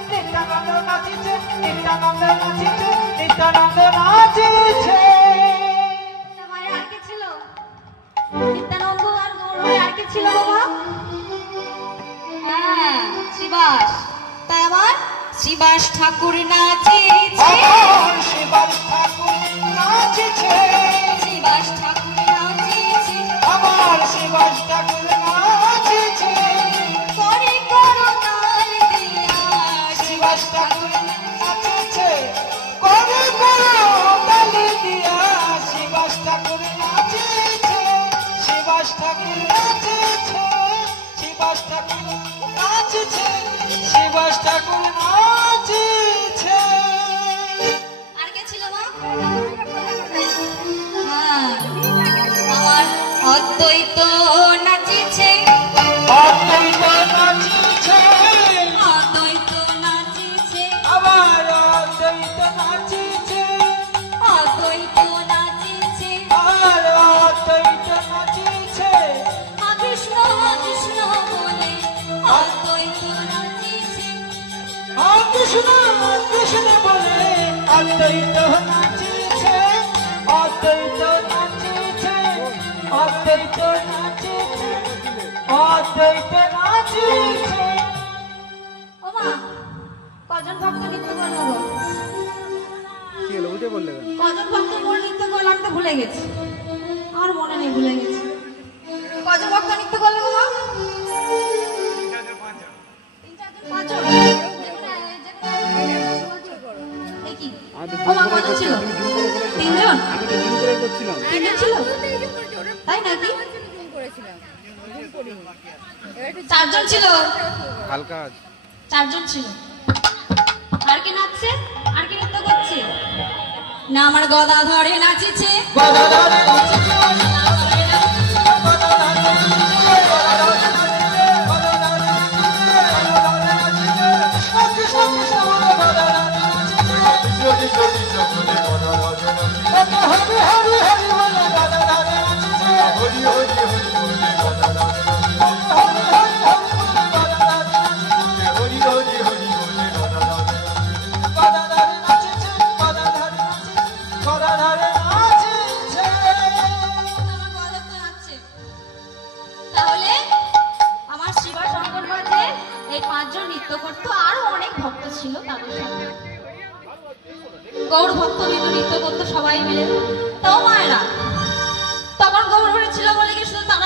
Nitananda nachiche, Nityananda নাচিছে। আর কে ছিল? নিত্যানন্দ আর গৌরহরি আর কে ছিল বাবা? হ্যাঁ, শিবাস। তাই আমার শিবাস ঠাকুর নাচিছে। শিবাস ঠাকুর নাচিছে। শিবাস ঠাকুর নাচিছে। আমার শিবাস ঠাকুর নাচিছে। করে করো তাল দিয়া। শিবাস ঠাকুর নাচিছে। করে করো তাল দিয়া। শিবাস ঠাকুর নাচিছে। শিবাস ঠাকুর নাচিছে। শিবাস ঠাকুর নাচিছে। শিবাস ঠাকুর নাচিছে। আর কে ছিল মা? হ্যাঁ, আমার অদ্বৈত নাচিছে। অদ্বৈত নাচিছে। অদ্বৈত নাচিছে। আবার অদ্বৈত নাচিছে। অদ্বৈত নাচিছে। আর অদ্বৈত নাচিছে। কৃষ্ণ কৃষ্ণ বলে অদ্বৈত নাচিছে। কৃষ্ণ কৃষ্ণ বলে অদ্বৈত নাচিছে। অদ্বৈত নাচিছে। অদ্বৈত নাচিছে। অদ্বৈত নাচিছে। ও মা, কজন ভক্ত নৃত্য করলো গো? কি হলো উঠে বললে কেন? কজন ভক্ত মোর নৃত্য করলো আমি তো ভুলে গেছি। আমার মনে নেই, ভুলে গেছি। কজন ভক্ত নৃত্য করলো গো মা? 3-4 জন, 5 জন। এই কি? ও মা, কজন ছিল? 3 জন? আমি তো জুম করে করছিলাম। 3 জন ছিল? তাই নাকি? 4 জন ছিল। হালকা 4 জন ছিল। আর কে নাচছে? আর কে নৃত্য করছে? না আমার গদা ধরে নাচিছে। গদাধরে নাচিছে। আমার গদা তো নাচছে। তাহলে আমার শিবা শঙ্কর বাজে এই 5 জন নৃত্য করতো। আরো অনেক ভক্ত ছিল তাদের সাথে। গৌর ভক্ত নৃত্য করতো সবাই মিলে। তাও মায়েরা তখন গৌর ছিল বলে কি শুধু তারা